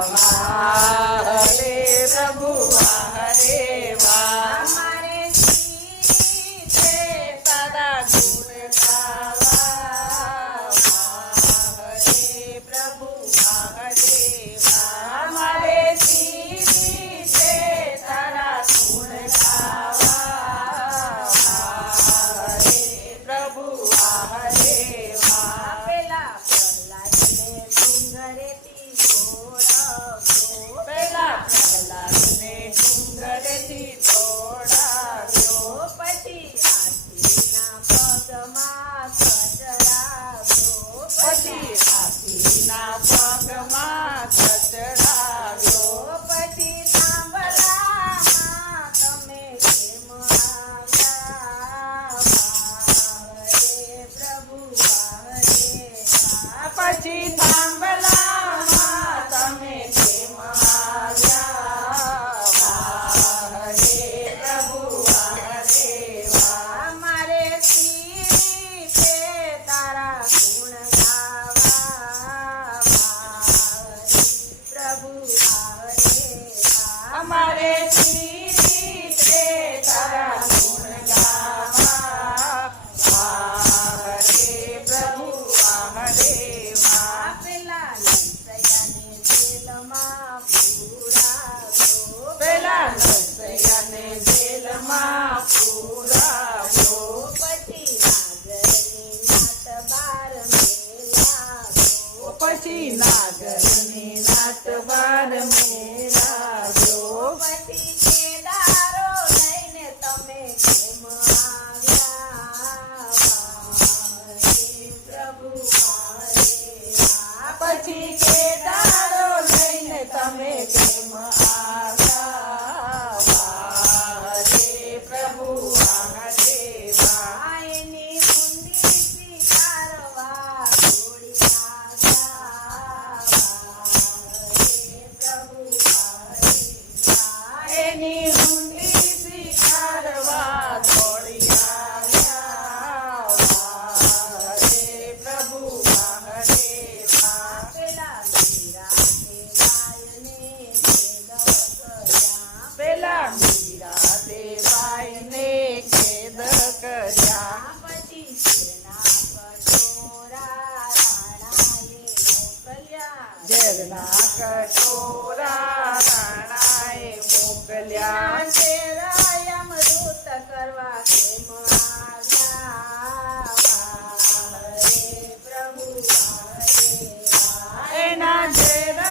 વાહ રે પ્રભુ વાહ રે વાહ અમારે સીધે તારા ગુણ ગાવા વાહ રે પ્રભુ વાહ રે વાહ અમારે સીધે તારા ગુણ ગાવા વાહ રે પ્રભુ વાહ રે વાહ પેલા પ્રહલાદને ડુંગરેથી છોડાવ્યો પેલા પ્રહલાદને ડુંગરેથી તોડાવ્યો પછી હાથીના પગમાં કચડાવ્યો પછી હાથીના પગમાં કચડાવ્યો પછી થાંભલામાં તમે કેમ આવ્યા વાહ રે પ્રભુ વાહ રે વાહ પછી થાંભલામાં તમે કેમ આવ્યા વાહ રે પ્રભુ વાહ રે વાહ અમારે સીધે તારા ગુણ ગાવા પ્રભુ વાહ રે વાહ અમારે સીધે તારા ગુણ ગાવા વાહ રે પ્રભુ વાહ રે વાહ પેલા લઈસયાને જેલમાં પૂરાવ્યો પેલા નરસૈયાને જેલમાં પૂરાવ્યો પછી નાગરની નાત બાર મેલાવ્યો પછી નાગરની નાત બાર મેળાવ્યો પછી કેદારો લઈને તમે કેમ આવ્યા વાહ રે પ્રભુ વાહ રે વાહ પછી કેદારો લઈને તમે કેમ આવ્યા વાહ રે પ્રભુ વાહ રે વાહ એની ઊંડી સ્વીકારવા દોડી આવ્યા રે પ્રભુ એની ઊંડી સ્વીકારવા દોડી આવ્યા વાહ રે પ્રભુ વાહ રે વાહ પેલા મીરાને ગાયને કર્યા પેલા મીરા દેવાઈને ખેદ કર્યા પછી શેરના કટોરા રાણાએ મોકલ્યા ઝેરના કટોરા રાણાએ મોકલ્યા